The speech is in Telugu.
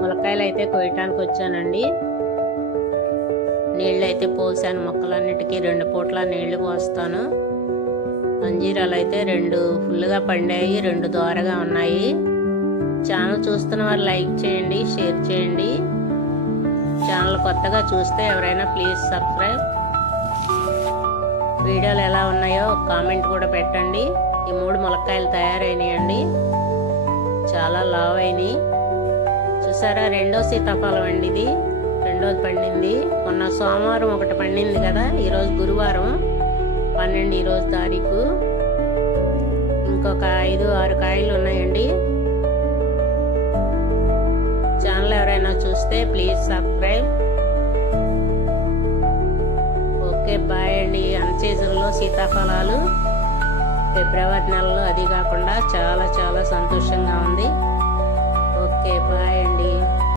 ములక్కాయలు అయితే కొయ్యటానికి వచ్చానండి. నీళ్ళు అయితే పోసాను, మొక్కలన్నిటికీ 2 పూట్ల నీళ్లు పోస్తాను. అంజీరాలు అయితే 2 ఫుల్గా పండాయి, 2 దోరగా ఉన్నాయి. ఛానల్ చూస్తున్న వారు లైక్ చేయండి, షేర్ చేయండి. ఛానల్ కొత్తగా చూస్తే ఎవరైనా ప్లీజ్ సబ్స్క్రైబ్. వీడియోలు ఎలా ఉన్నాయో కామెంట్ కూడా పెట్టండి. ఈ 3 ములక్కాయలు తయారైనాయండి, చాలా లావ్ అయినాయి. చూసారా, రెండో సీతాఫలం అండి ఇది, రెండోది పండింది. మొన్న సోమవారం ఒకటి పండింది కదా, ఈరోజు గురువారం 12 ఈరోజు తారీఖు. ఇంకొక 5-6 కాయలు ఉన్నాయండి. ఛానల్ ఎవరైనా చూస్తే ప్లీజ్ సబ్స్క్రైబ్. ఓకే, బాయ్ అండి. అన్ సీజన్లో సీతాఫలాలు ఫిబ్రవరి నెలలో, అది కాకుండా చాలా చాలా సంతోషంగా ఉంది. Okay, bye.